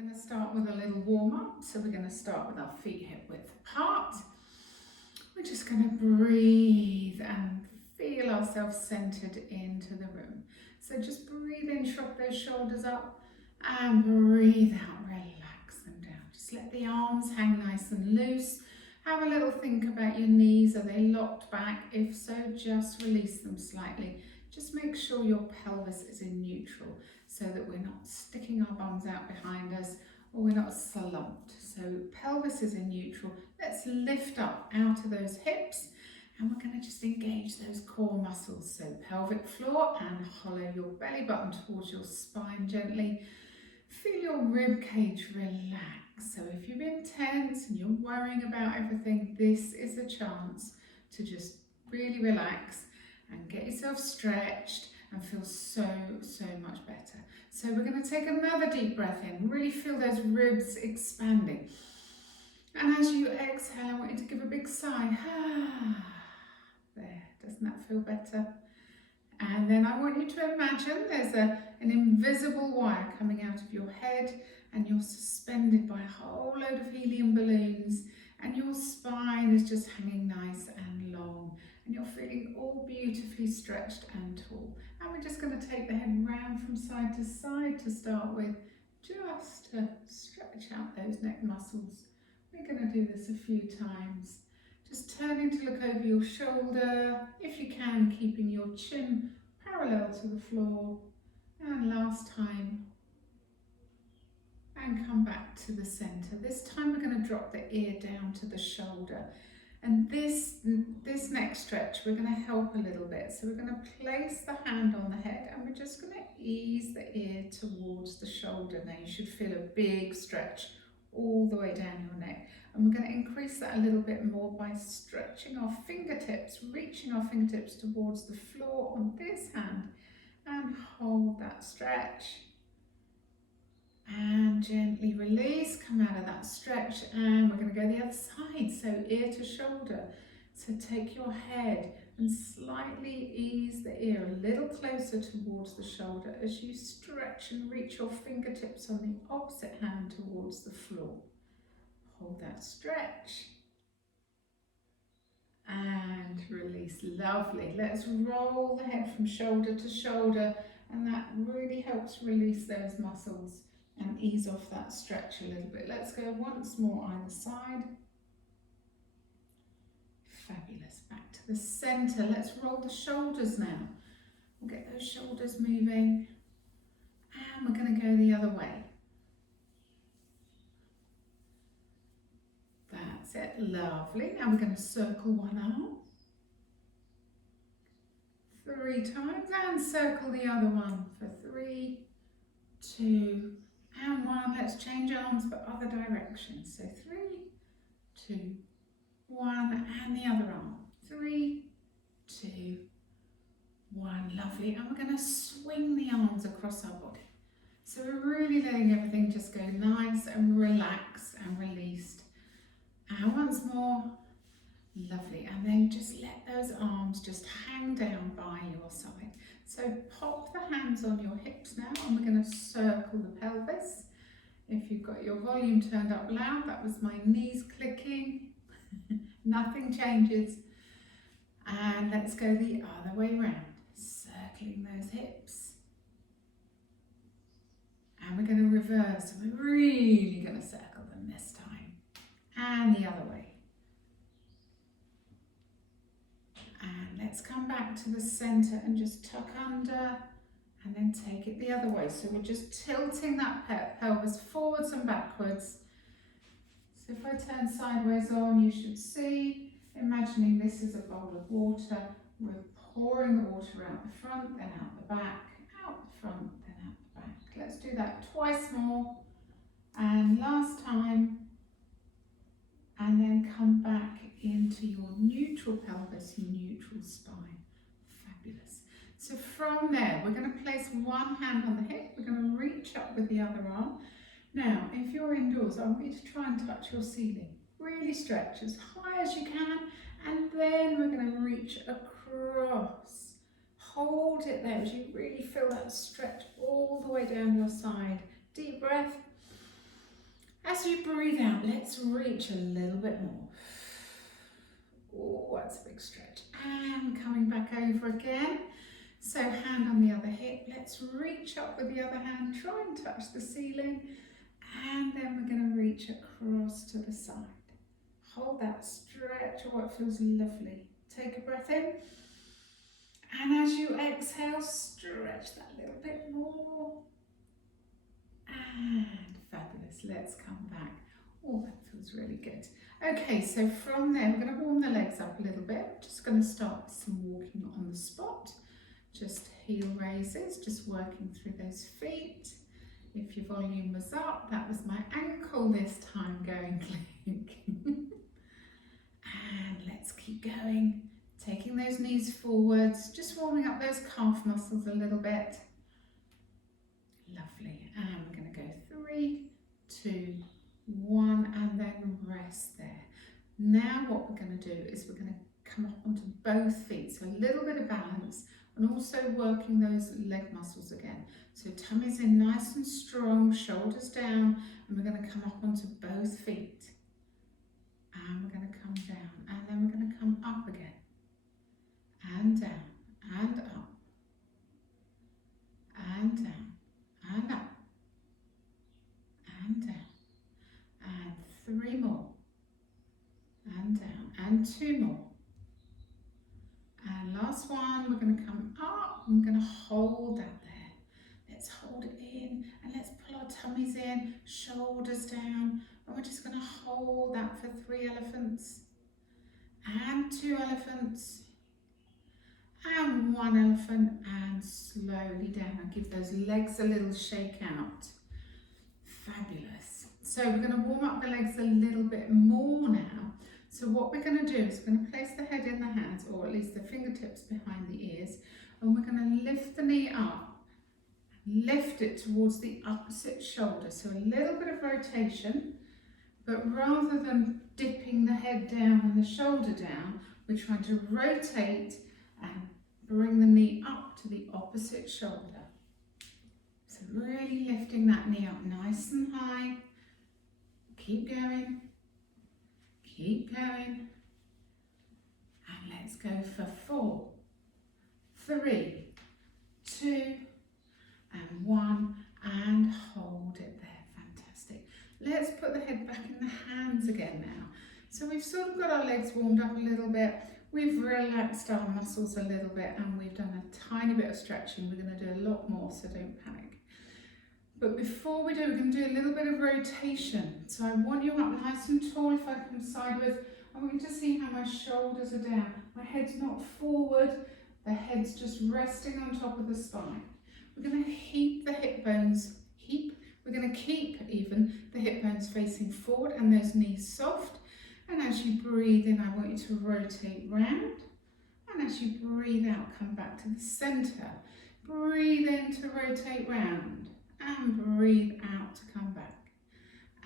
going to start with a little warm up. So we're going to start with our feet hip width apart. We're just going to breathe and feel ourselves centered into the room. So just breathe in, shrug those shoulders up, and breathe out, relax them down. Just let the arms hang nice and loose. Have a little think about your knees. Are they locked back? If so, just release them slightly. Just make sure your pelvis is in neutral so that we're not sticking our bums out behind us or we're not slumped. So pelvis is in neutral. Let's lift up out of those hips and we're going to just engage those core muscles. So pelvic floor, and hollow your belly button towards your spine gently. Feel your rib cage relax. So if you've been tense and you're worrying about everything, this is a chance to just really relax and get yourself stretched and feel so much better. So we're going to take another deep breath in. Really feel those ribs expanding. And as you exhale, I want you to give a big sigh. There, doesn't that feel better? And then I want you to imagine there's an invisible wire coming out of your head and you're suspended by a whole load of helium balloons and your spine is just hanging nice and long and you're feeling all beautifully stretched and tall. And we're just going to take the head round from side to start with, just to stretch out those neck muscles. We're going to do this a few times. Just turning to look over your shoulder, if you can, keeping your chin parallel to the floor. And last time. And come back to the center. This time we're going to drop the ear down to the shoulder. And this next stretch, we're going to help a little bit. So we're going to place the hand on the head and we're just going to ease the ear towards the shoulder. Now you should feel a big stretch all the way down your neck. And we're going to increase that a little bit more by stretching our fingertips, reaching our fingertips towards the floor on this hand and hold that stretch. And gently release, come out of that stretch and we're going to go the other side, so ear to shoulder. So take your head and slightly ease the ear a little closer towards the shoulder as you stretch and reach your fingertips on the opposite hand towards the floor. Hold that stretch and release. Lovely. Let's roll the head from shoulder to shoulder and that really helps release those muscles and ease off that stretch a little bit. Let's go once more either side. Fabulous. Back to the center. Let's roll the shoulders now. We'll get those shoulders moving and we're going to go the other way. That's it. Lovely. Now we're going to circle one arm 3 times and circle the other one for 3, 2, and 1. Let's change arms but other directions. So 3, 2, 1 and the other arm. 3, 2, 1. Lovely. And we're going to swing the arms across our body. So we're really letting everything just go nice and relaxed and released. And once more. Lovely. And then just let those arms just hang down by your side. So pop the hands on your hips now and we're going to circle the pelvis. If you've got your volume turned up loud, that was my knees clicking. Nothing changes. And let's go the other way around, circling those hips. And we're going to reverse. We're really going to circle them this time. And the other way. And let's come back to the center and just tuck under and then take it the other way. So we're just tilting that pelvis forwards and backwards. So if I turn sideways on, you should see, imagining this is a bowl of water. We're pouring the water out the front, then out the back, out the front, then out the back. Let's do that twice more. And last time. And then come back into your neutral pelvis, neutral spine. Fabulous. So from there, we're going to place one hand on the hip. We're going to reach up with the other arm. Now, if you're indoors, I want you to try and touch your ceiling. Really stretch as high as you can. And then we're going to reach across. Hold it there as you really feel that stretch all the way down your side. Deep breath. as you breathe out, let's reach a little bit more. Oh, that's a big stretch. And coming back over again. So hand on the other hip, let's reach up with the other hand, try and touch the ceiling, and then we're going to reach across to the side. Hold that stretch, oh it feels lovely. Take a breath in, and as you exhale, stretch that little bit more. And fabulous, let's come back. Oh, that feels really good. Okay, so from there, we're going to warm the legs up a little bit. We're just going to start with some walking on the spot. Just heel raises, just working through those feet. If your volume was up, that was my ankle this time going clink. And let's keep going. Taking those knees forwards, just warming up those calf muscles a little bit. Lovely. And we're going to go 3, 2, 1, and then rest there. Now what we're going to do is we're going to come up onto both feet, so a little bit of balance, and also working those leg muscles again. So tummy's in nice and strong, shoulders down, and we're going to come up onto both feet. And we're going to come down, and then we're going to come up again. And down, and up. And down, and up. And down. And 3 more. And down, and 2 more. And last one, we're going to come up, and we're going to hold that there. Let's hold it in, and let's pull our tummies in, shoulders down, and we're just going to hold that for 3 elephants, and 2 elephants, and 1 elephant, and slowly down. And give those legs a little shake out. Fabulous. So we're going to warm up the legs a little bit more now. So what we're going to do is we're going to place the head in the hands, or at least the fingertips behind the ears, and we're going to lift the knee up, lift it towards the opposite shoulder. So a little bit of rotation, but rather than dipping the head down and the shoulder down, we're trying to rotate and bring the knee up to the opposite shoulder. So really lifting that knee up nice and high. Keep going. Keep going, and let's go for 4, 3, 2, and 1, and hold it there. Fantastic. Let's put the head back in the hands again now. So we've sort of got our legs warmed up a little bit, we've relaxed our muscles a little bit, and we've done a tiny bit of stretching. We're going to do a lot more, so don't panic. But before we do, we're going to do a little bit of rotation. So I want you up nice and tall. If I come sideways, I want you to see how my shoulders are down. My head's not forward, the head's just resting on top of the spine. We're going to keep the hip bones, we're going to keep even the hip bones facing forward and those knees soft. And as you breathe in, I want you to rotate round. And as you breathe out, come back to the centre. Breathe in to rotate round. And breathe out to come back,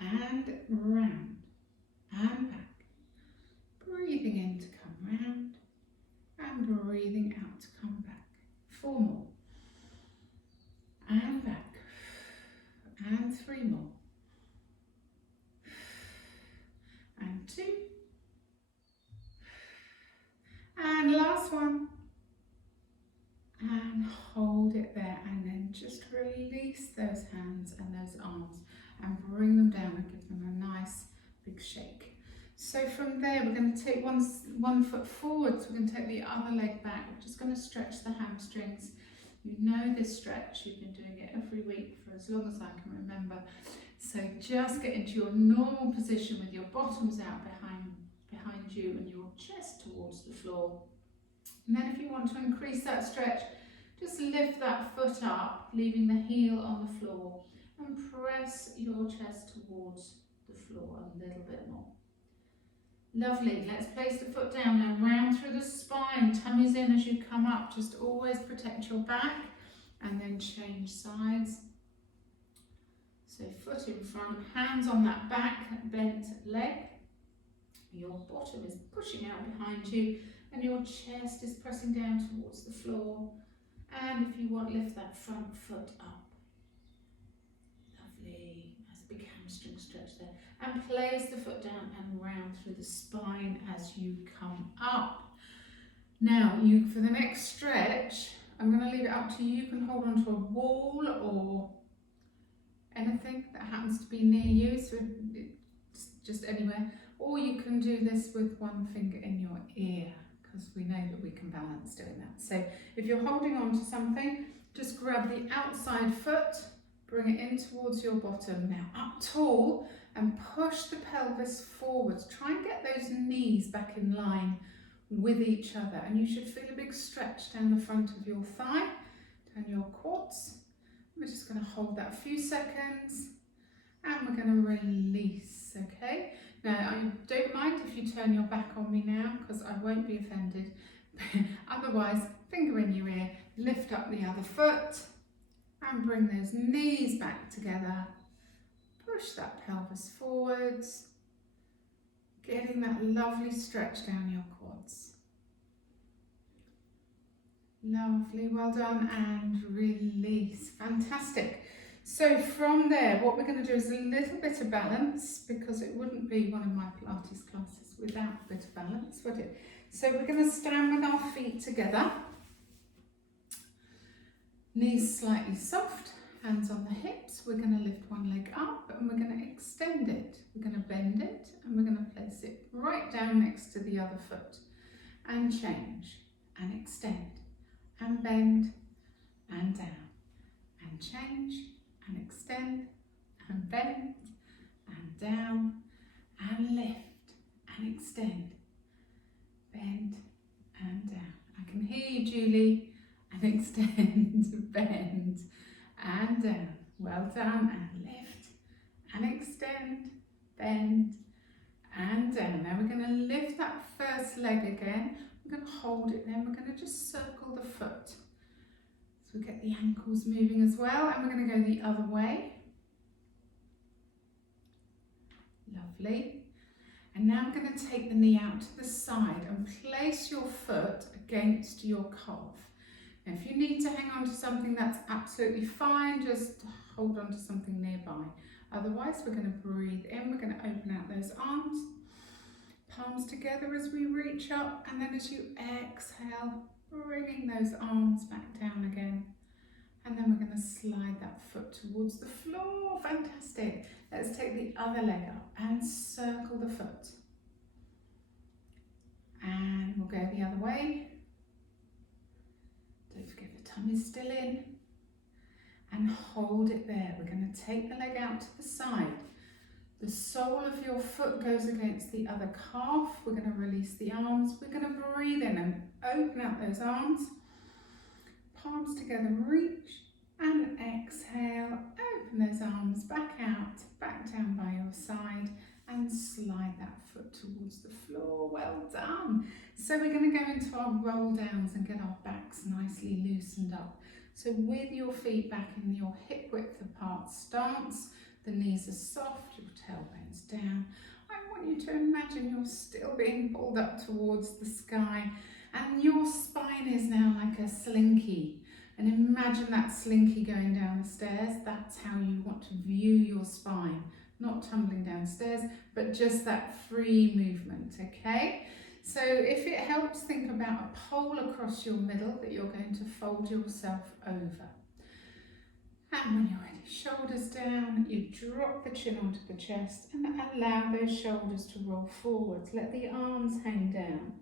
and round, and back. Breathing in to come round, and breathing out to come back. 4 more, and back, and 3 more, and 2, and last one. And hold it there, and then just release those hands and those arms and bring them down and give them a nice big shake. So from there, we're going to take one foot forward, so we're going to take the other leg back. We're just going to stretch the hamstrings. You know this stretch, you've been doing it every week for as long as I can remember. So just get into your normal position with your bottoms out behind you and your chest towards the floor. And then if you want to increase that stretch, just lift that foot up, leaving the heel on the floor, and press your chest towards the floor a little bit more. Lovely. Let's place the foot down now, round through the spine, tummies in as you come up. Just always protect your back, and then change sides. So foot in front, hands on that back bent leg. Your bottom is pushing out behind you, and your chest is pressing down towards the floor. And if you want, lift that front foot up. Lovely. Nice big hamstring stretch there. And place the foot down and round through the spine as you come up. Now, for the next stretch, I'm going to leave it up to you. You can hold onto a wall or anything that happens to be near you, so it's just anywhere. Or you can do this with one finger in your ear, because we know that we can balance doing that. So if you're holding on to something, just grab the outside foot, bring it in towards your bottom. Now up tall and push the pelvis forwards. Try and get those knees back in line with each other, and you should feel a big stretch down the front of your thigh, down your quads. We're just going to hold that a few seconds and we're going to release, okay? Now, I don't mind if you turn your back on me now, because I won't be offended. Otherwise, finger in your ear, lift up the other foot and bring those knees back together. Push that pelvis forwards, getting that lovely stretch down your quads. Lovely, well done, and release. Fantastic. So from there, what we're going to do is a little bit of balance, because it wouldn't be one of my Pilates classes without a bit of balance, would it? So we're going to stand with our feet together, knees slightly soft, hands on the hips. We're going to lift one leg up and we're going to extend it. We're going to bend it and we're going to place it right down next to the other foot, and change and extend and bend and down and change and extend and bend and down and lift and extend, bend and down. I can hear you, Julie. And extend, bend and down. Well done. And lift and extend, bend and down. Now we're going to lift that first leg again. We're going to hold it, then we're going to just circle the foot. So we get the ankles moving as well, and we're going to go the other way. Lovely. And now I'm going to take the knee out to the side and place your foot against your calf. Now if you need to hang on to something, that's absolutely fine. Just hold on to something nearby. Otherwise, we're going to breathe in. We're going to open out those arms. Palms together as we reach up, and then as you exhale, bringing those arms back down again. And then we're going to slide that foot towards the floor. Fantastic. Let's take the other leg up and circle the foot. And we'll go the other way. Don't forget the tummy's still in. And hold it there. We're going to take the leg out to the side. The sole of your foot goes against the other calf. We're going to release the arms. We're going to breathe in and open out those arms. Palms together, reach and exhale. Open those arms back out, back down by your side, and slide that foot towards the floor. Well done. So we're going to go into our roll downs and get our backs nicely loosened up. So with your feet back in your hip width apart stance, the knees are soft, your tailbone's down. I want you to imagine you're still being pulled up towards the sky, and your spine is now like a slinky. And imagine that slinky going down the stairs. That's how you want to view your spine. Not tumbling downstairs, but just that free movement, okay? So if it helps, think about a pole across your middle that you're going to fold yourself over. And when you're ready, shoulders down, you drop the chin onto the chest and allow those shoulders to roll forwards. Let the arms hang down.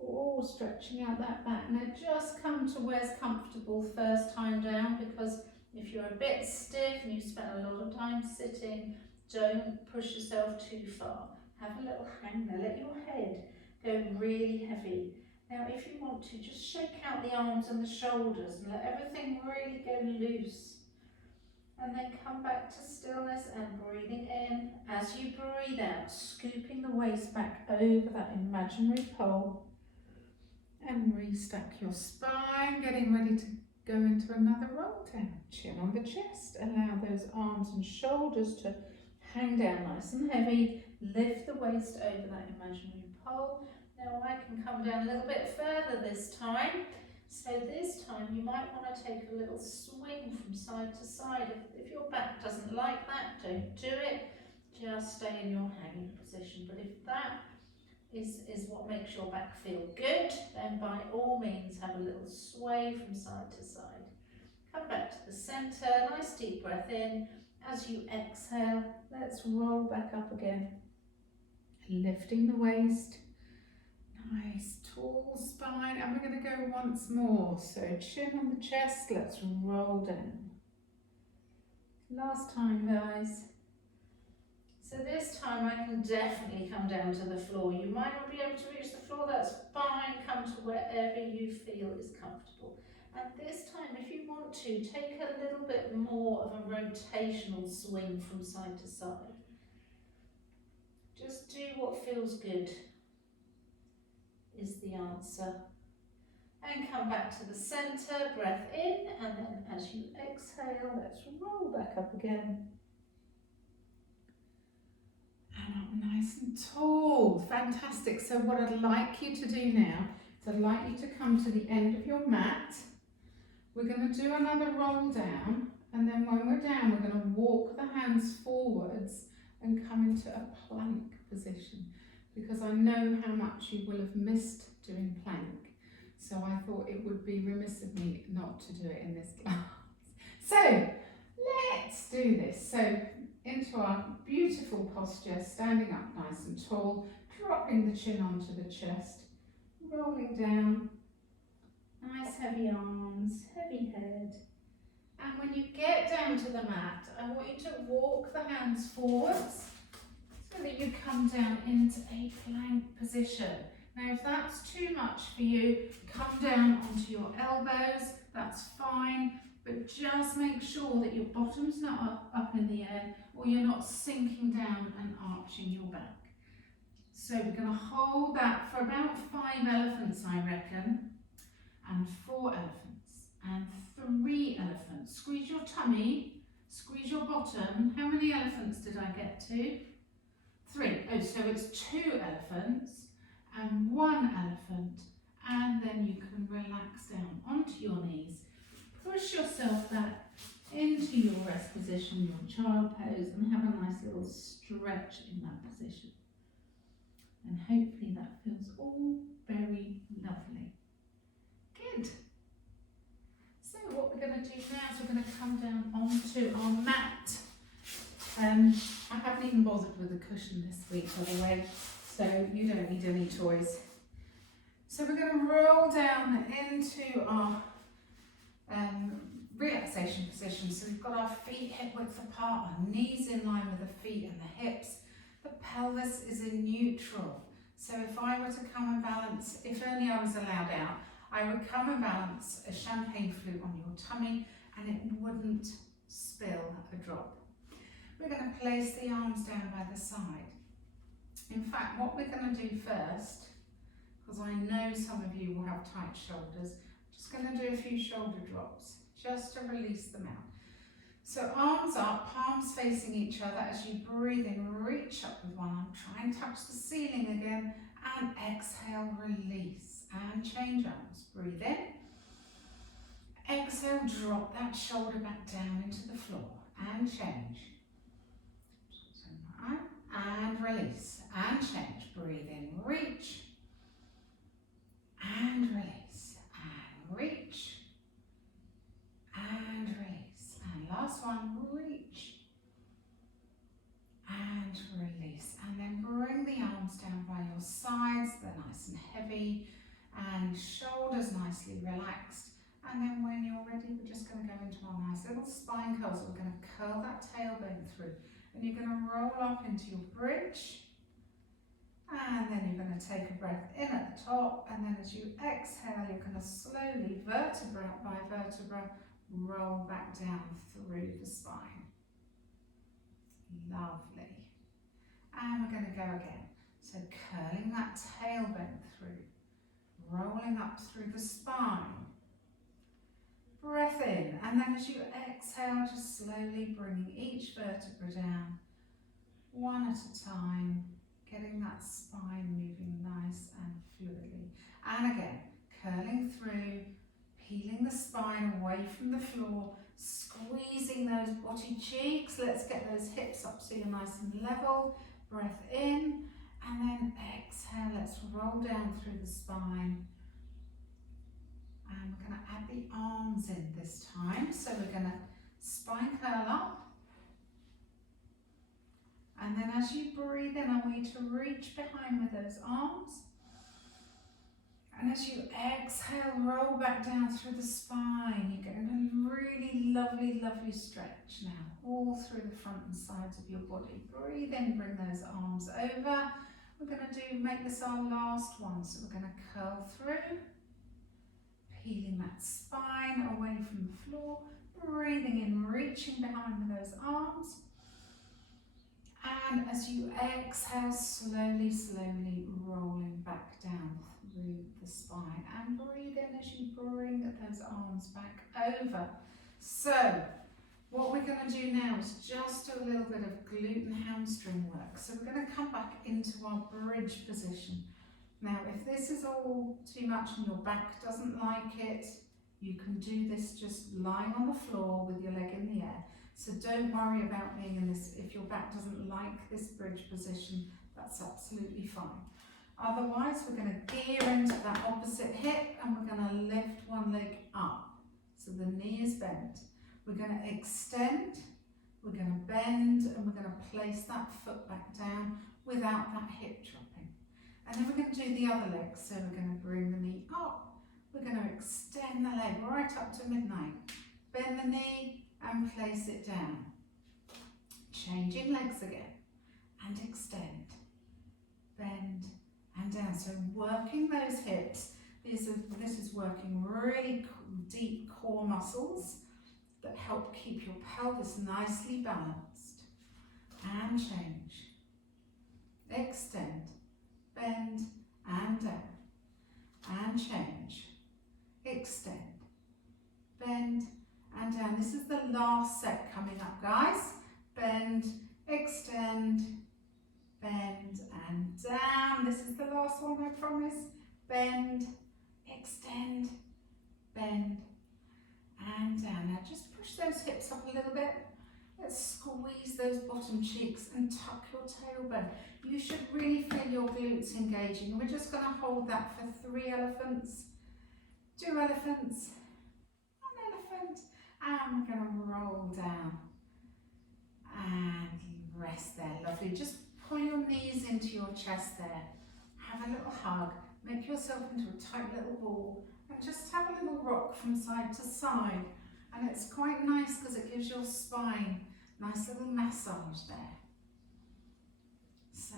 Oh, stretching out that back. Now just come to where's comfortable first time down, because if you're a bit stiff and you spend a lot of time sitting, don't push yourself too far. Have a little hang there. Let your head go really heavy. Now if you want to, just shake out the arms and the shoulders and let everything really go loose. And then come back to stillness and breathing in. As you breathe out, scooping the waist back over that imaginary pole. And restack your spine, getting ready to go into another roll down. Chin on the chest. Allow those arms and shoulders to hang down nice and heavy. Lift the waist over that imaginary pole. Now I can come down a little bit further this time. So this time time, you might want to take a little swing from side to side. If your back doesn't like that, don't do it. Just stay in your hanging position. But if that is what makes your back feel good, then by all means have a little sway from side to side. Come back to the centre, nice deep breath in. As you exhale, let's roll back up again. Lifting the waist, nice tall spine, and we're going to go once more. So chin on the chest, let's roll down. Last time, guys. So this time I can definitely come down to the floor. You might not be able to reach the floor, that's fine. Come to wherever you feel is comfortable. And this time, if you want to, take a little bit more of a rotational swing from side to side. Just do what feels good is the answer. And come back to the centre, breath in, and then as you exhale, let's roll back up again. And up nice and tall. Fantastic. So what I'd like you to do now is I'd like you to come to the end of your mat. We're going to do another roll down, and then when we're down, we're going to walk the hands forwards and come into a plank position, because I know how much you will have missed doing plank. So I thought it would be remiss of me not to do it in this class. So let's do this. So into our beautiful posture, standing up nice and tall, dropping the chin onto the chest, rolling down, nice heavy arms, heavy head. And when you get down to the mat, I want you to walk the hands forwards so that you come down into a plank position. Now if that's too much for you, come down onto your elbows, that's fine. But just make sure that your bottom's not up in the air, or you're not sinking down and arching your back. So we're going to hold that for about 5 elephants, I reckon, and 4 elephants, and 3 elephants. Squeeze your tummy, squeeze your bottom. How many elephants did I get to? 3. Oh, so it's 2 elephants and 1 elephant, and then you can relax down onto your knees. Push yourself back into your rest position, your child pose, and have a nice little stretch in that position. And hopefully that feels all very lovely. Good. So what we're going to do now is we're going to come down onto our mat. I haven't even bothered with a cushion this week, by the way, so you don't need any toys. So we're going to roll down into our relaxation position. So we've got our feet hip width apart, our knees in line with the feet and the hips. The pelvis is in neutral. So if I were to come and balance, if only I was allowed out, I would come and balance a champagne flute on your tummy and it wouldn't spill a drop. We're going to place the arms down by the side. In fact, what we're going to do first, because I know some of you will have tight shoulders, just going to do a few shoulder drops, just to release them out. So arms up, palms facing each other. As you breathe in, reach up with one arm, try and touch the ceiling again, and exhale, release, and change arms. Breathe in, exhale, drop that shoulder back down into the floor, and change. And release, and change. Breathe in, reach, and release, and reach, and release. And last one, reach, and release. And then bring the arms down by your sides, they're nice and heavy, and shoulders nicely relaxed. And then when you're ready, we're just going to go into our nice little spine curls. We're going to curl that tailbone through. And you're going to roll up into your bridge. And then you're going to take a breath in at the top. And then as you exhale, you're going to slowly, vertebra by vertebra, roll back down through the spine. Lovely. And we're going to go again. So curling that tailbone through, rolling up through the spine. Breath in, and then as you exhale, just slowly bringing each vertebra down, one at a time, getting that spine moving nice and fluidly. And again, curling through, Peeling the spine away from the floor, squeezing those body cheeks. Let's get those hips up so you're nice and level. Breath in, and then exhale. Let's roll down through the spine. And we're going to add the arms in this time. So we're going to spine curl up. And then as you breathe in, I want you to reach behind with those arms. And as you exhale, roll back down through the spine. You're getting a really lovely, lovely stretch now, all through the front and sides of your body. Breathe in, bring those arms over. We're going to make this our last one. So we're going to curl through, peeling that spine away from the floor. Breathing in, reaching behind with those arms. And as you exhale, slowly, slowly rolling back down through the spine. And breathe in as you bring those arms back over. So, what we're going to do now is just do a little bit of glute and hamstring work. So we're going to come back into our bridge position. Now, if this is all too much and your back doesn't like it, you can do this just lying on the floor with your leg in the air. So don't worry about being in this. If your back doesn't like this bridge position, that's absolutely fine. Otherwise, we're going to gear into that opposite hip and we're going to lift one leg up. So the knee is bent. We're going to extend, we're going to bend, and we're going to place that foot back down without that hip dropping. And then we're going to do the other leg. So we're going to bring the knee up. We're going to extend the leg right up to midnight. Bend the knee and place it down. Changing legs again. And extend. Bend and down. So working those hips. This is working really deep core muscles that help keep your pelvis nicely balanced. And change. Extend. Bend and down. And change. Extend. Bend and down. This is the last set coming up, guys. Bend, extend, bend and down. This is the last one, I promise. Bend, extend, bend and down. Now just push those hips up a little bit. Let's squeeze those bottom cheeks and tuck your tailbone. You should really feel your glutes engaging. And we're just going to hold that for 3 elephants, 2 elephants, 1 elephant, and we're going to roll down and rest there. Lovely. Just pull your knees into your chest there. Have a little hug. Make yourself into a tight little ball and just have a little rock from side to side. And it's quite nice because it gives your spine a nice little massage there. So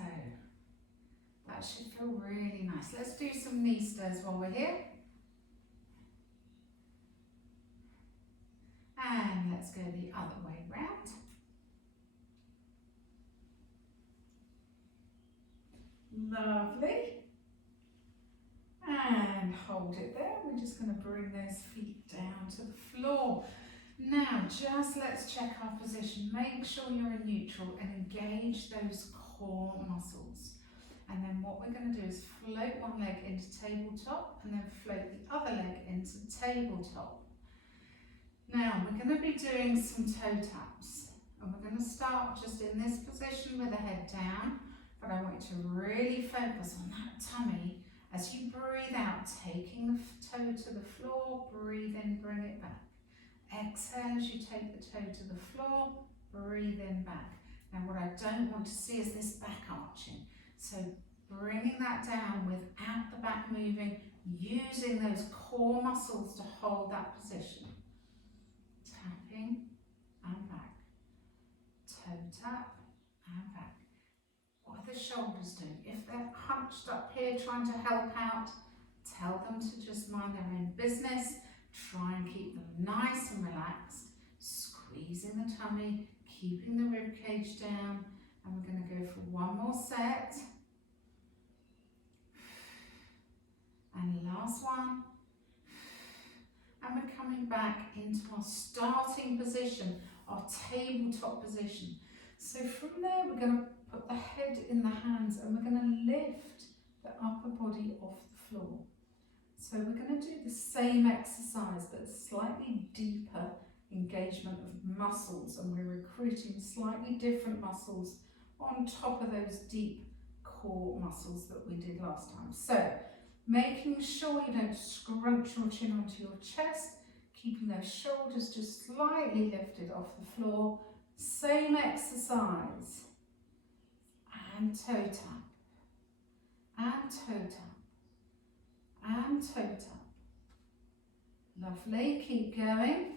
that should feel really nice. Let's do some knee stirs while we're here. And let's go the other way round. Lovely. And hold it there. We're just going to bring those feet down to the floor. Now, just let's check our position. Make sure you're in neutral and engage those core muscles. And then what we're going to do is float one leg into tabletop and then float the other leg into tabletop. Now, we're going to be doing some toe taps. And we're going to start just in this position with the head down. But I want you to really focus on that tummy. As you breathe out, taking the toe to the floor, breathe in, bring it back. Exhale as you take the toe to the floor, breathe in back. Now what I don't want to see is this back arching. So bringing that down without the back moving, using those core muscles to hold that position. Tapping and back. Toe tap and back. What are the shoulders doing? If they're hunched up here trying to help out, tell them to just mind their own business. Try and keep them nice and relaxed. Squeezing the tummy, keeping the rib cage down. And we're going to go for one more set. And last one. And we're coming back into our starting position, our tabletop position. So from there, we're going to put the head in the hands and we're going to lift the upper body off the floor. So we're going to do the same exercise but slightly deeper engagement of muscles, and we're recruiting slightly different muscles on top of those deep core muscles that we did last time. So making sure you don't scrunch your chin onto your chest, keeping those shoulders just slightly lifted off the floor. Same exercise. And toe tap. And toe tap. And toe tap. Lovely, keep going.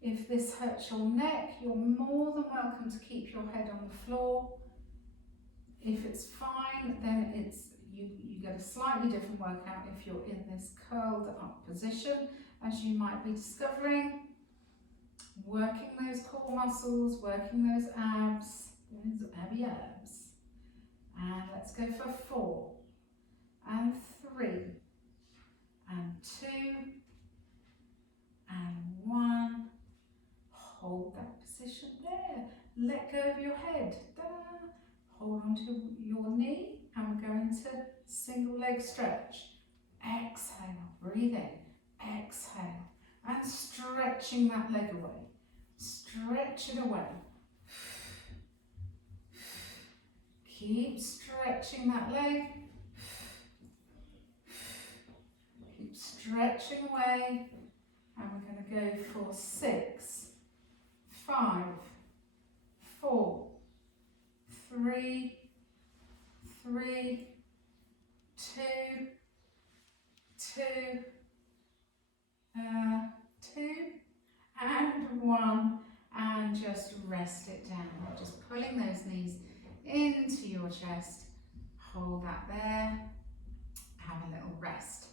If this hurts your neck, you're more than welcome to keep your head on the floor. If it's fine, then you get a slightly different workout if you're in this curled up position, as you might be discovering. Working those core muscles, working those abs, those abby abs. And let's go for 4, and 3, and 2, and 1. Hold that position there. Let go of your head. Da. Hold onto your knee, and we're going to single leg stretch. Exhale, breathe in, exhale, and stretching that leg away. Stretch it away. Keep stretching that leg. Keep stretching away, and we're going to go for 6, 5, 4, 3, 2, 2, and 1, and just rest it down. Just pulling those knees into your chest. Hold that there. Have a little rest.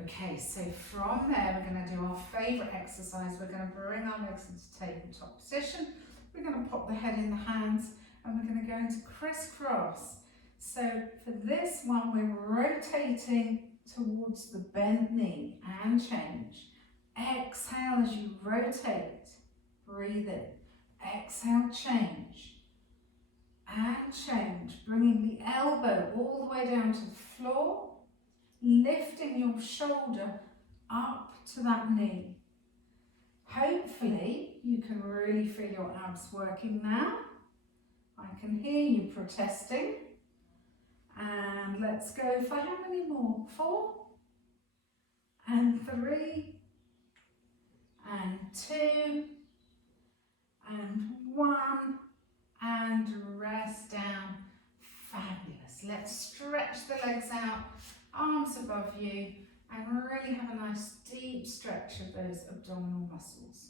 Okay, so from there we're going to do our favourite exercise. We're going to bring our legs into tabletop position. We're going to pop the head in the hands, and we're going to go into crisscross. So for this one, we're rotating towards the bent knee and change. Exhale as you rotate. Breathe in. Exhale, change. And change. Bringing the elbow all the way down to the floor. Lifting your shoulder up to that knee. Hopefully you can really feel your abs working now. I can hear you protesting. And let's go for how many more? 4, and 3, and 2, and 1, and rest down. Fabulous. Let's stretch the legs out, arms above you, and really have a nice deep stretch of those abdominal muscles.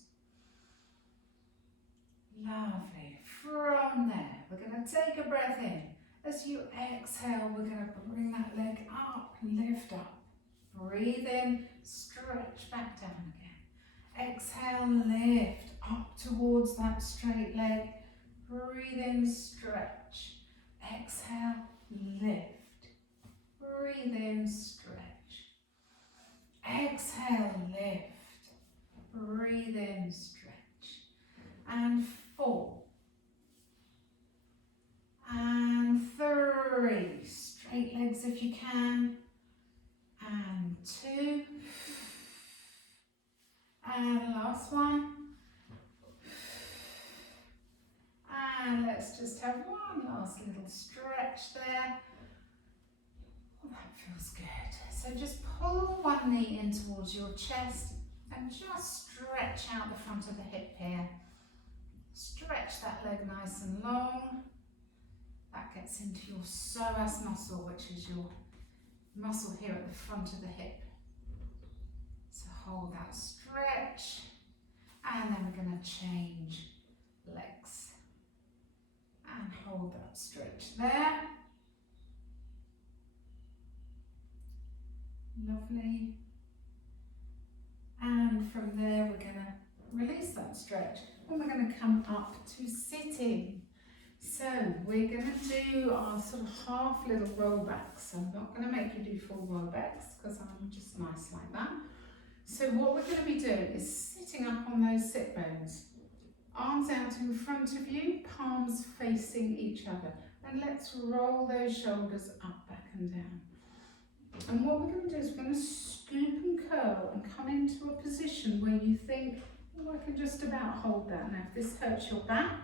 Lovely. From there, we're going to take a breath in. As you exhale, we're going to bring that leg up, lift up. Breathe in, stretch back down again. Exhale, lift up towards that straight leg. Breathe in, stretch. Exhale, lift. Breathe in, stretch. Exhale, lift. Breathe in, stretch. And 4. And 3. Straight legs if you can. And 2. And last one. And let's just have one last little stretch there. Oh, that feels good. So just pull one knee in towards your chest and just stretch out the front of the hip here. Stretch that leg nice and long. That gets into your psoas muscle, which is your muscle here at the front of the hip. So hold that stretch, and then we're going to change legs. And hold that stretch there. Lovely. And from there we're going to release that stretch, and we're going to come up to sitting. So we're going to do our sort of half little rollbacks. I'm not going to make you do full rollbacks because I'm just nice like that. So what we're going to be doing is sitting up on those sit bones. Arms out in front of you, palms facing each other. And let's roll those shoulders up, back and down. And what we're going to do is we're going to scoop and curl and come into a position where you think, oh, I can just about hold that. Now, if this hurts your back,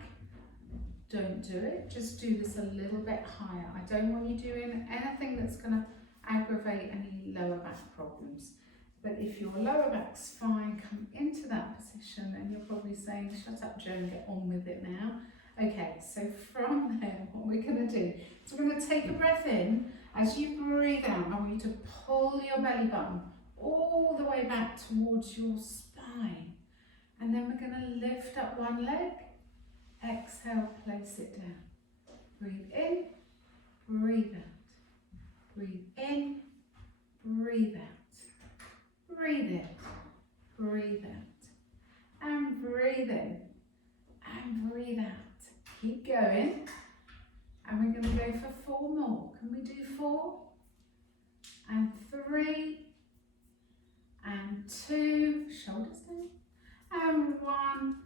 don't do it. Just do this a little bit higher. I don't want you doing anything that's going to aggravate any lower back problems. But if your lower back's fine, come into that position, and you're probably saying, shut up, Joan, get on with it now. Okay, so from there, what we're going to do is we're going to take a breath in. As you breathe out, I want you to pull your belly button all the way back towards your spine. And then we're going to lift up one leg. Exhale, place it down. Breathe in, breathe out. Breathe in, breathe out. Breathe in, breathe out. And breathe in, and breathe out. Keep going. And we're going to go for 4 more. Can we do 4? And 3. And 2. Shoulders down. And 1.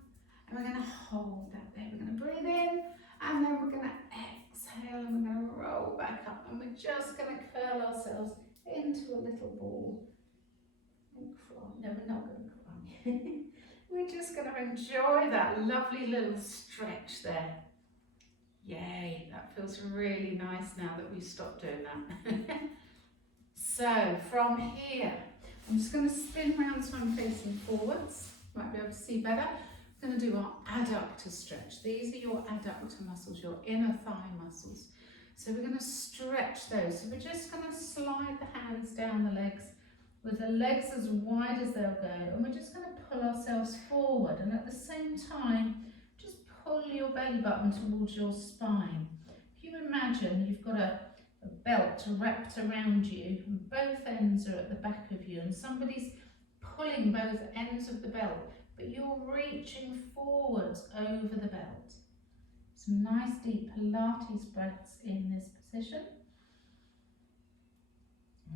And we're going to hold that there. We're going to breathe in. And then we're going to exhale. And we're going to roll back up. And we're just going to curl ourselves into a little ball. And cry. No, we're not going to cry. We're just going to enjoy that lovely little stretch there. Yay, that feels really nice now that we've stopped doing that. So from here, I'm just going to spin round so I'm facing forwards. Might be able to see better. We're going to do our adductor stretch. These are your adductor muscles, your inner thigh muscles. So we're going to stretch those. So we're just going to slide the hands down the legs with the legs as wide as they'll go. And we're just going to pull ourselves forward. And at the same time, pull your belly button towards your spine. If you imagine you've got a belt wrapped around you, and both ends are at the back of you, and somebody's pulling both ends of the belt, but you're reaching forwards over the belt. Some nice deep Pilates breaths in this position.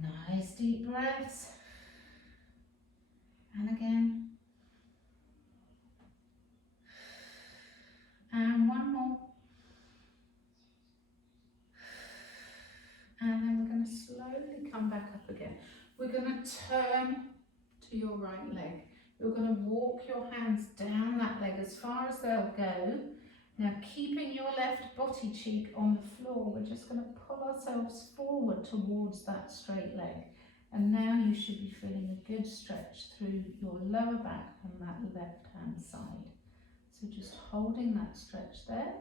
Nice deep breaths. And again. And 1 more. And then we're going to slowly come back up again. We're going to turn to your right leg. You're going to walk your hands down that leg as far as they'll go. Now, keeping your left body cheek on the floor, we're just going to pull ourselves forward towards that straight leg. And now you should be feeling a good stretch through your lower back and that left hand side. So just holding that stretch there.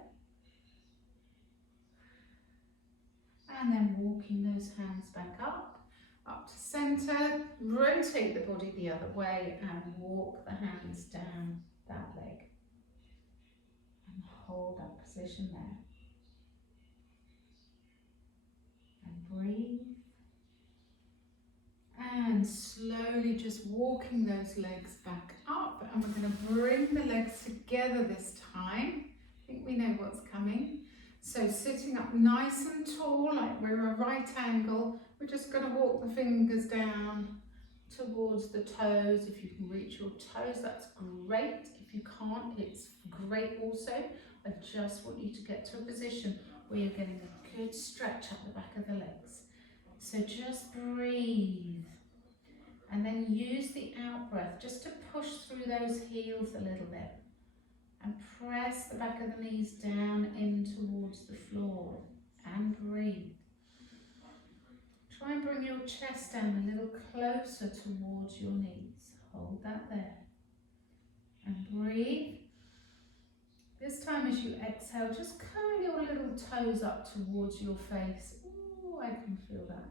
And then walking those hands back up to centre, rotate the body the other way and walk the hands down that leg. And hold that position there. And breathe. And slowly just walking those legs back up, and we're going to bring the legs together this time. I think we know what's coming. So sitting up nice and tall, like we're a right angle, we're just going to walk the fingers down towards the toes. If you can reach your toes, that's great. If you can't, it's great also. I just want you to get to a position where you're getting a good stretch up the back of the legs. So just breathe. And then use the out breath just to push through those heels a little bit. And press the back of the knees down in towards the floor. And breathe. Try and bring your chest down a little closer towards your knees. Hold that there. And breathe. This time as you exhale, just curl your little toes up towards your face. Ooh, I can feel that.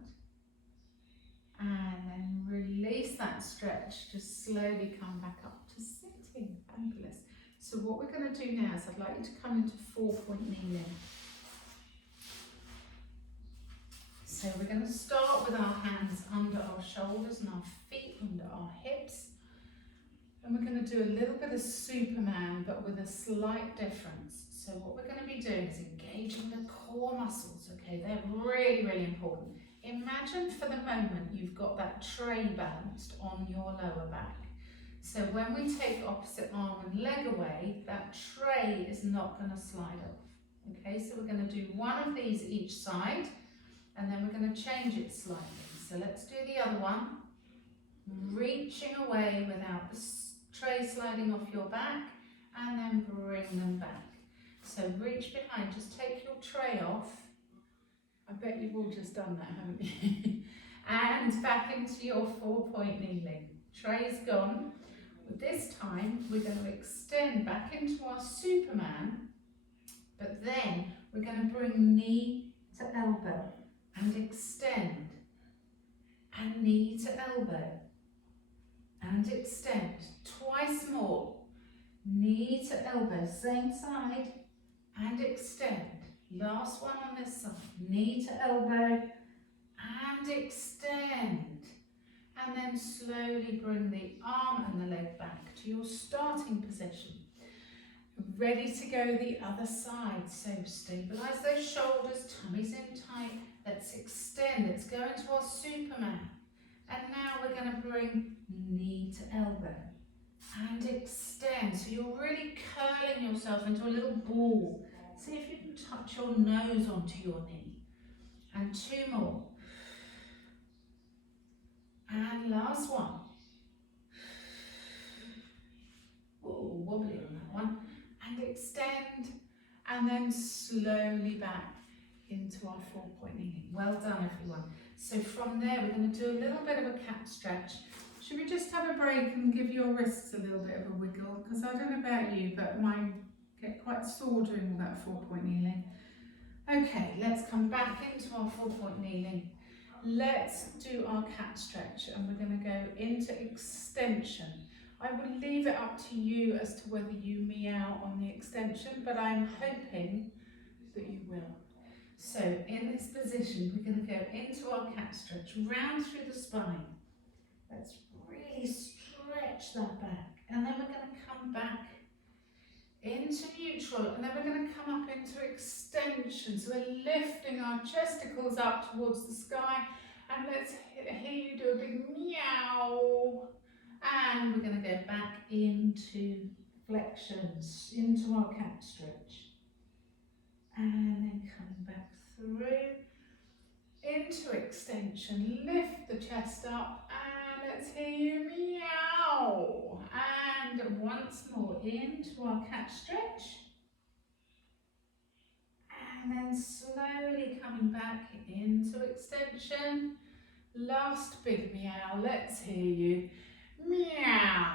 And then release that stretch. Just slowly come back up to sitting. Fabulous. So what we're going to do now is I'd like you to come into 4-point kneeling. So we're going to start with our hands under our shoulders and our feet under our hips. And we're going to do a little bit of Superman, but with a slight difference. So what we're going to be doing is engaging the core muscles, okay? They're really, really important. Imagine for the moment you've got that tray balanced on your lower back. So when we take opposite arm and leg away, that tray is not going to slide off. Okay, so we're going to do one of these each side, and then we're going to change it slightly. So let's do the other one. Reaching away without the tray sliding off your back, and then bring them back. So reach behind, just take your tray off. I bet you've all just done that, haven't you? And back into your 4-point kneeling. Tray's gone. But this time we're going to extend back into our Superman, but then we're going to bring knee to elbow and extend, and knee to elbow and extend. Twice more. Knee to elbow, same side, and extend. Last one on this side. Knee to elbow and extend. And then slowly bring the arm and the leg back to your starting position. Ready to go the other side. So stabilise those shoulders, tummy's in tight. Let's extend. Let's go into our Superman. And now we're going to bring knee to elbow and extend. So you're really curling yourself into a little ball. See if you can touch your nose onto your knee. And 2 more. And last one. Whoa, wobbly on that one. And extend. And then slowly back into our 4-point kneeling. Well done, everyone. So from there, we're going to do a little bit of a cat stretch. Should we just have a break and give your wrists a little bit of a wiggle? Because I don't know about you, but mine get quite sore doing all that 4-point kneeling. Okay, let's come back into our 4-point kneeling. Let's do our cat stretch, and we're going to go into extension. I will leave it up to you as to whether you meow on the extension, but I'm hoping that you will. So in this position, we're going to go into our cat stretch, round through the spine. Let's really stretch that back, and then we're going to come back into neutral, and then we're going to come up into extension. So we're lifting our chesticles up towards the sky, and let's hear you do a big meow. And we're going to go back into flexions, into our cat stretch. And then coming back through, into extension, lift the chest up, and let's hear you meow. And once more, into our cat stretch. And then slowly coming back into extension. Last big meow, let's hear you. Meow.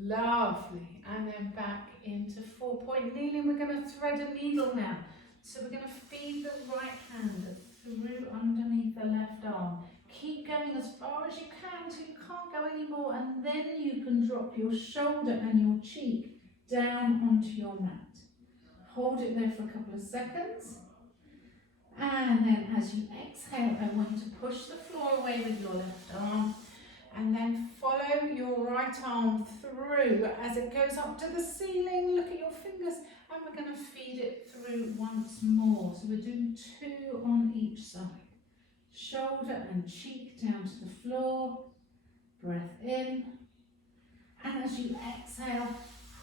Lovely. And then back into 4-point kneeling. We're going to thread a needle now. So we're going to feed the right hand through underneath the left arm. Keep going as far as you can till you can't go anymore, and then you can drop your shoulder and your cheek down onto your mat. Hold it there for a couple of seconds. And then as you exhale, I want you to push the floor away with your left arm, and then follow your right arm through as it goes up to the ceiling. Look at your fingers, and we're going to feed it through once more. So we're doing 2 on each side. Shoulder and cheek down to the floor. Breath in. And as you exhale,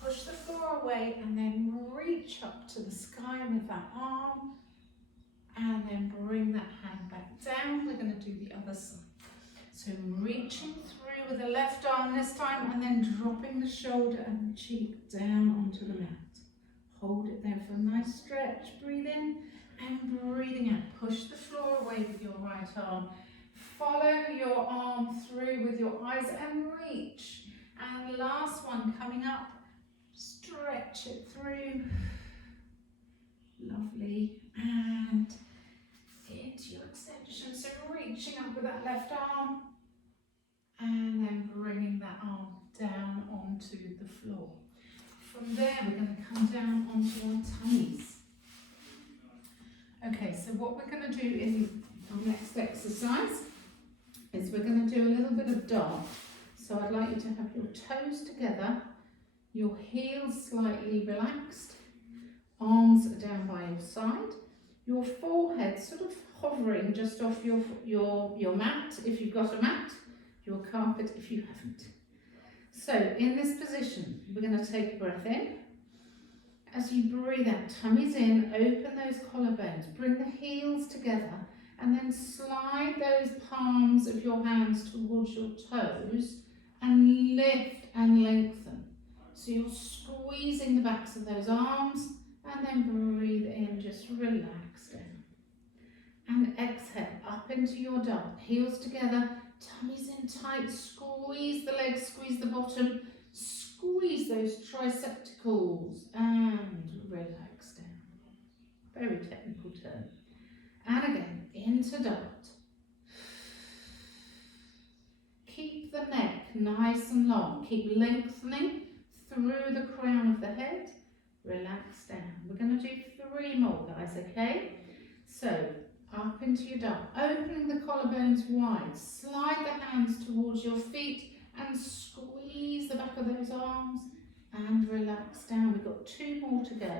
push the floor away, and then reach up to the sky with that arm. And then bring that hand back down. We're going to do the other side. So reaching through with the left arm this time, and then dropping the shoulder and the cheek down onto the mat. Hold it there for a nice stretch. Breathe in and breathing out. Push the floor away with your right arm. Follow your arm through with your eyes and reach. And last one coming up. Stretch it through. Lovely. And into your extension. So reaching up with that left arm. And then bringing that arm down onto the floor. From there, we're going to come down onto our tummies. Okay, so what we're going to do in our next exercise is we're going to do a little bit of dart. So I'd like you to have your toes together, your heels slightly relaxed, arms down by your side, your forehead sort of hovering just off your mat if you've got a mat, your carpet if you haven't. So in this position, we're going to take a breath in. As you breathe out, tummies in, open those collarbones, bring the heels together, And then slide those palms of your hands towards your toes and lift and lengthen. So you're squeezing the backs of those arms and then breathe in, just relax down. And exhale up into your dart, heels together, tummies in tight, squeeze the legs, squeeze the bottom, squeeze those tricepticals and relax down. Very technical turn. And again, into dart. Keep the neck nice and long. Keep lengthening through the crown of the head. Relax down. We're going to do 3 more, guys, okay? So, up into your dart. Opening the collarbones wide. Slide the hands towards your feet and squeeze the back of those arms and relax down. We've got 2 more to go.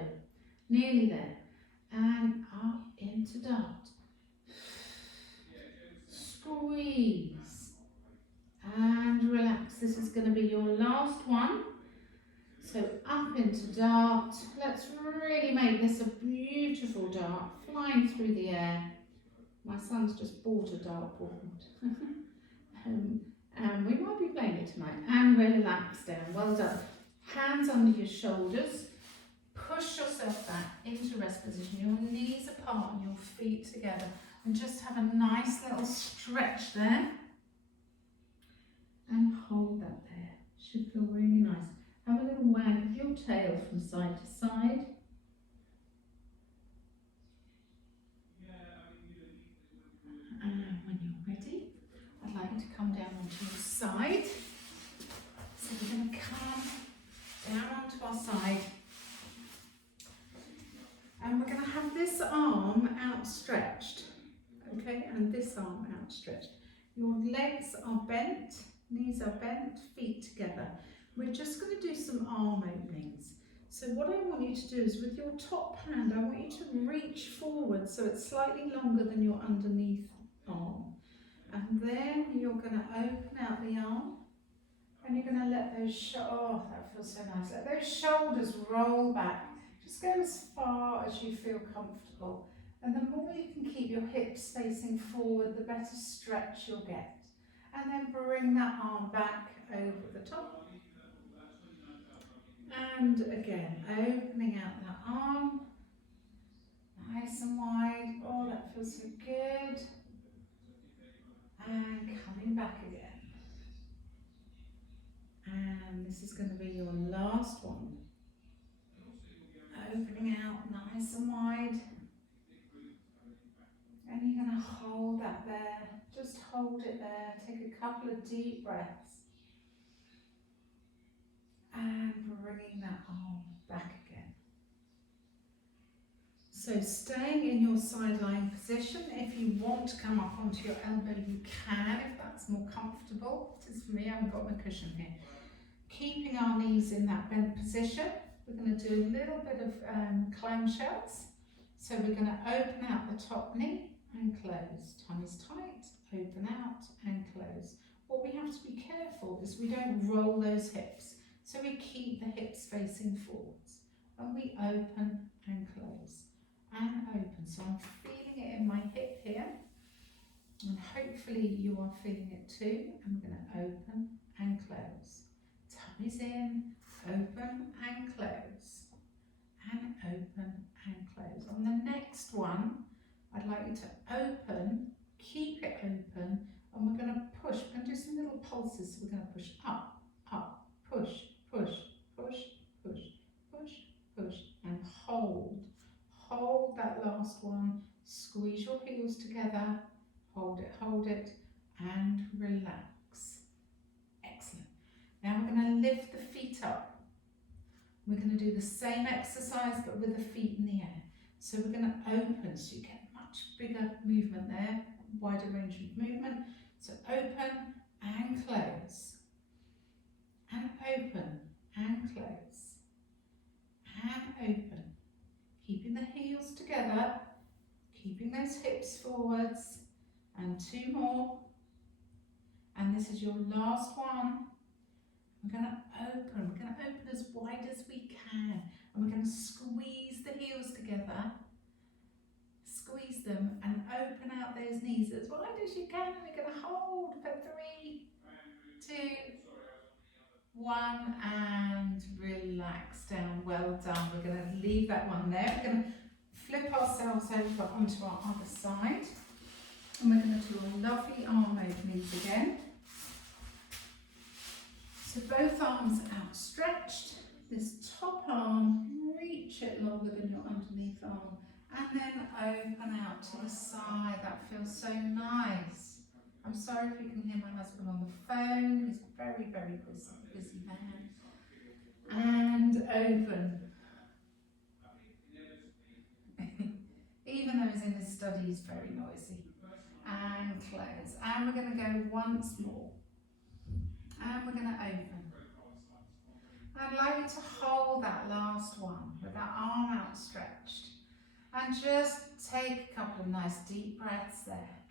Nearly there. And up into dart. Squeeze and relax. This is going to be your last one. So up into dart. Let's really make this a beautiful dart, flying through the air. My son's just bought a dartboard. And we might be playing it tonight. And relax down. Well done. Hands under your shoulders. Push yourself back into rest position. Your knees apart and your feet together. And just have a nice little stretch there. And hold that there. Should feel really nice. Have a little wag of your tail from side to side. And when you're ready, I'd like you to come down onto your side. So we're going to come down onto our side. And we're going to have this arm outstretched. Okay, and this arm outstretched. Your legs are bent, knees are bent, feet together. We're just going to do some arm openings. So what I want you to do is with your top hand, I want you to reach forward so it's slightly longer than your underneath arm. And then you're going to open out the arm and you're going to let those, oh, that feels so nice. Let those shoulders roll back. Just go as far as you feel comfortable. And the more you can keep your hips facing forward, the better stretch you'll get. And then bring that arm back over the top. And again, opening out that arm. Nice and wide. Oh, that feels so good. And coming back again. And this is going to be your last one. Opening out nice and wide. And you're going to hold that there. Just hold it there. Take a couple of deep breaths. And bringing that arm back again. So staying in your side lying position. If you want to come up onto your elbow, you can, if that's more comfortable. It is for me, I haven't got my cushion here. Keeping our knees in that bent position. We're going to do a little bit of clamshells. So we're going to open out the top knee and close. Tummy's tight, open out and close. What we have to be careful is we don't roll those hips. So we keep the hips facing forwards. And we open and close. And open. So I'm feeling it in my hip here. And hopefully you are feeling it too. I'm going to open and close. Tummy's in, open and close. And open and close. On the next one, I'd like you to open, keep it open, and we're going to push. We're going to do some little pulses. So we're going to push up, up, push, push, push, push, push, push, and hold. Hold that last one. Squeeze your heels together. Hold it, and relax. Excellent. Now we're going to lift the feet up. We're going to do the same exercise but with the feet in the air. So we're going to open, so you get much bigger movement there, wider range of movement. So open and close, and open and close, and open. Keeping the heels together, keeping those hips forwards, and 2 more. And this is your last one. We're going to open as wide as we can. And we're going to squeeze the heels together, squeeze them and open open out those knees as wide as you can, and we're going to hold for 3, 2, 1, and relax down. Well done. We're going to leave that one there. We're going to flip ourselves over onto our other side, and we're going to do a lovely arm openings again. So both arms outstretched, this top arm, reach it longer than your underneath arm, and then open out to the side. That feels so nice. I'm sorry if you can hear my husband on the phone, he's a very, very busy man. And open. Even though he's in his study, he's very noisy. And close. And we're going to go once more. And we're going to open. I'd like you to hold that last one with that arm outstretched. And just take a couple of nice deep breaths there.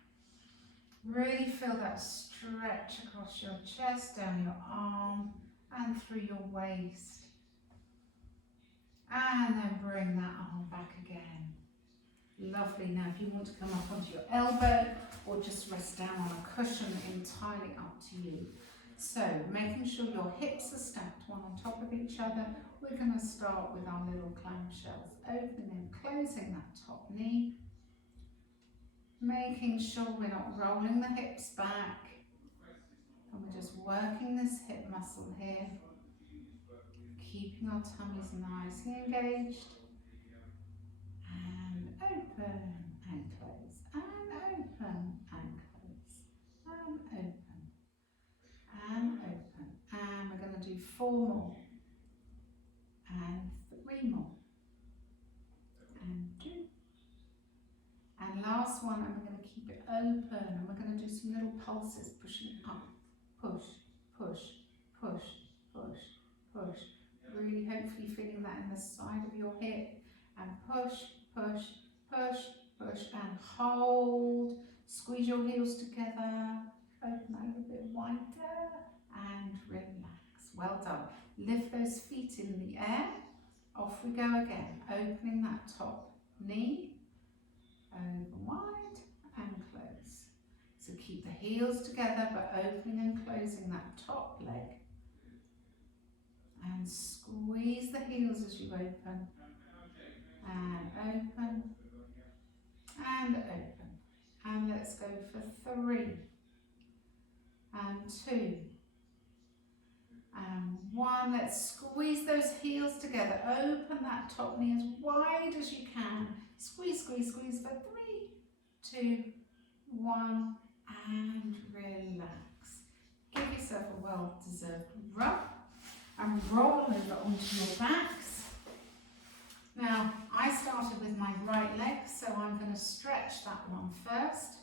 Really feel that stretch across your chest, down your arm, and through your waist. And then bring that arm back again. Lovely. Now if you want to come up onto your elbow or just rest down on a cushion, entirely up to you. So making sure your hips are stacked one on top of each other, we're going to start with our little clamshells, opening and closing that top knee, making sure we're not rolling the hips back, and we're just working this hip muscle here, keeping our tummies nicely engaged, and open and close, and open and close, and open. And open, and we're going to do 4 more, and 3 more, and 2, and last one, and we're going to keep it open, and we're going to do some little pulses, pushing up, push, push, push, push, push, really hopefully feeling that in the side of your hip, and push, push, push, push, and hold, squeeze your heels together, open a little bit wider, and relax. Well done. Lift those feet in the air. Off we go again. Opening that top knee. Over wide and close. So keep the heels together, but opening and closing that top leg. And squeeze the heels as you open. And open. And open. And let's go for 3. And 2, and 1. Let's squeeze those heels together. Open that top knee as wide as you can. Squeeze, squeeze, squeeze for 3, 2, 1, and relax. Give yourself a well-deserved rub and roll over onto your backs. Now, I started with my right leg, so I'm going to stretch that one first.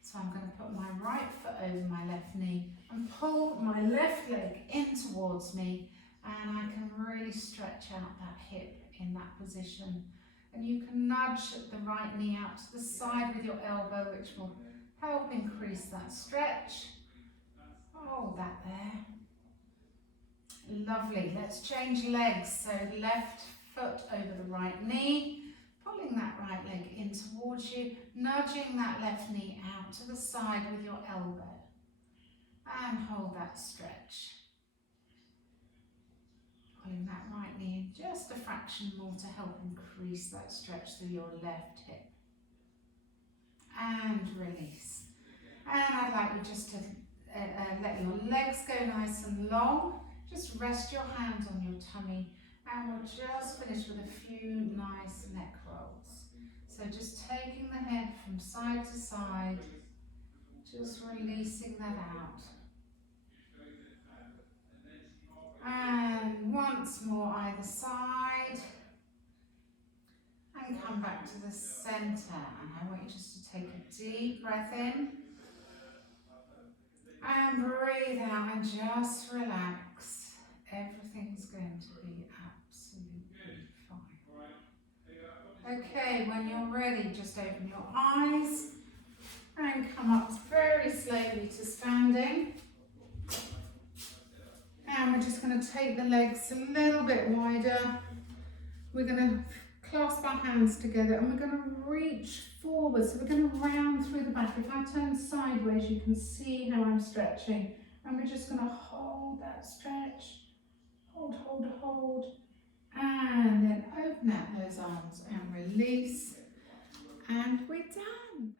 So I'm going to put my right foot over my left knee and pull my left leg in towards me, and I can really stretch out that hip in that position. And you can nudge the right knee out to the side with your elbow, which will help increase that stretch. Hold that there. Lovely. Let's change legs. So left foot over the right knee. Pulling that right leg in towards you, nudging that left knee out to the side with your elbow. And hold that stretch. Pulling that right knee in just a fraction more to help increase that stretch through your left hip. And release. And I'd like you just to let your legs go nice and long. Just rest your hands on your tummy. And we'll just finish with a few nice neck rolls. So just taking the head from side to side, just releasing that out. And once more either side. And come back to the centre. And I want you just to take a deep breath in. And breathe out and just relax. Everything's going to be absolutely fine. Okay, when you're ready, just open your eyes and come up very slowly to standing. And we're just going to take the legs a little bit wider. We're going to clasp our hands together and we're going to reach forward. So we're going to round through the back. If I turn sideways, you can see how I'm stretching. And we're just going to hold that stretch. Hold, hold, hold. And then open out those arms and release. And we're done.